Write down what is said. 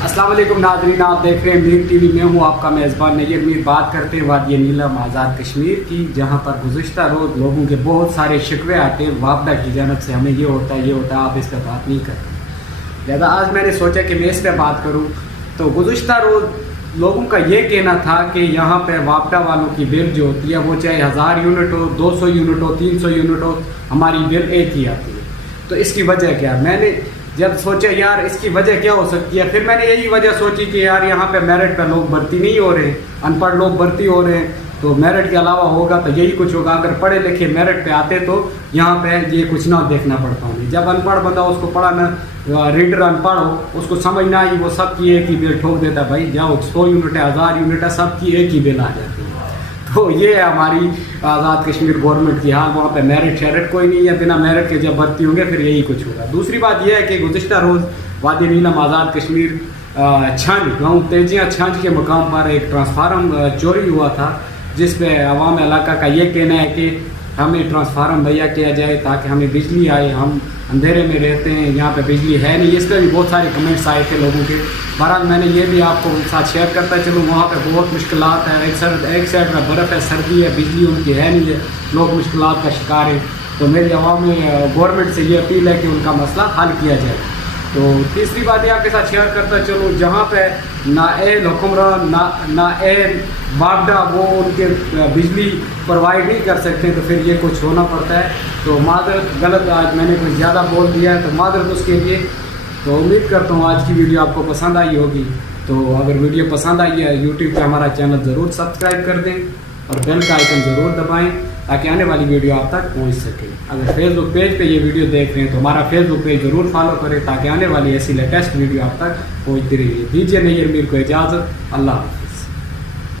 अस्सलाम वालेकुम नाज़रीन, आप देख रहे हैं मीर टीवी में हूँ आपका मेज़बान नैयर मीर। बात करते हैं वादी नीलम आज़ाद कश्मीर की, जहाँ पर गुज़िश्ता रोज़ लोगों के बहुत सारे शिकवे आते हैं वापडा की जानब से, हमें ये होता है आप इस पर बात नहीं करते। लिहाजा आज मैंने सोचा कि मैं इस पर बात करूँ। तो गुज़िश्ता रोज़ लोगों का ये कहना था कि यहाँ पर वापडा वालों की बिल जो होती है वो चाहे 1000 यूनिट हो, 200 यूनिट हो, 300 यूनिट हो, हमारी बिल एक ही आती है। तो इसकी वजह क्या? मैंने जब सोचा यार इसकी वजह क्या हो सकती है, फिर मैंने यही वजह सोची कि यार यहाँ पे मेरिट पे लोग भर्ती नहीं हो रहे, अनपढ़ लोग भर्ती हो रहे हैं, तो मेरिट के अलावा होगा तो यही कुछ होगा। अगर पढ़े लिखे मेरिट पे आते तो यहाँ पे ये कुछ ना देखना पड़ता हमें। जब अनपढ़ बंदा उसको पढ़ाना, रीडर अनपढ़ हो, उसको समझना ही वो सबकी एक ही बिल ठोक देता, भाई जाओ 100 यूनिट है, 1000 यूनिट है, सबकी एक ही बिल आ जाती है। तो ये है हमारी आज़ाद कश्मीर गवर्नमेंट की हाल। वहाँ पे मेरिट शेरिट कोई नहीं है, बिना मेरिट के जब भर्ती होंगे फिर यही कुछ होगा। दूसरी बात यह है कि गुज़िश्ता रोज़ वादी नीलम आज़ाद कश्मीर छांझ गाँव तेजियाँ छांझ के मुकाम पर एक ट्रांसफार्म चोरी हुआ था, जिस पे अवाम इलाका का ये कहना है कि हमें ट्रांसफार्म मुहैया किया जाए ताकि हमें बिजली आए, हम अंधेरे में रहते हैं, यहाँ पे बिजली है नहीं। इस पर भी बहुत सारे कमेंट्स आए थे लोगों के। बहरहाल मैंने ये भी आपको साथ शेयर करता चलूँ, वहाँ पे बहुत मुश्किलात है। एक साइड में बर्फ़ है, सर्दी है, बिजली उनकी है नहीं है, लोग मुश्किलात का शिकार हैं। तो मेरी आवाम में गवर्नमेंट से ये अपील है कि उनका मसला हल किया जाए। तो तीसरी बात ये आपके साथ शेयर करता चलूँ, जहाँ पे नाएल हुक्मरान नाएल वापडा वो उनके बिजली प्रोवाइड नहीं कर सकते, तो फिर ये कुछ होना पड़ता है। तो मादरत गलत, आज मैंने कुछ ज़्यादा बोल दिया है तो मादरत उसके लिए। तो उम्मीद करता हूँ आज की वीडियो आपको पसंद आई होगी। तो अगर वीडियो पसंद आई है यूट्यूब पे हमारा चैनल ज़रूर सब्सक्राइब कर दें और बेल का आइकन ज़रूर दबाएं ताकि आने वाली वीडियो आप तक पहुंच सके। अगर फेसबुक पेज पे ये वीडियो देख रहे हैं तो हमारा फेसबुक पेज ज़रूर फॉलो करें ताकि आने वाली ऐसी लेटेस्ट वीडियो आप तक पहुंचती रहिए। दीजिए नैयर मीर को इजाज़त। अल्लाह हाफ़िज़।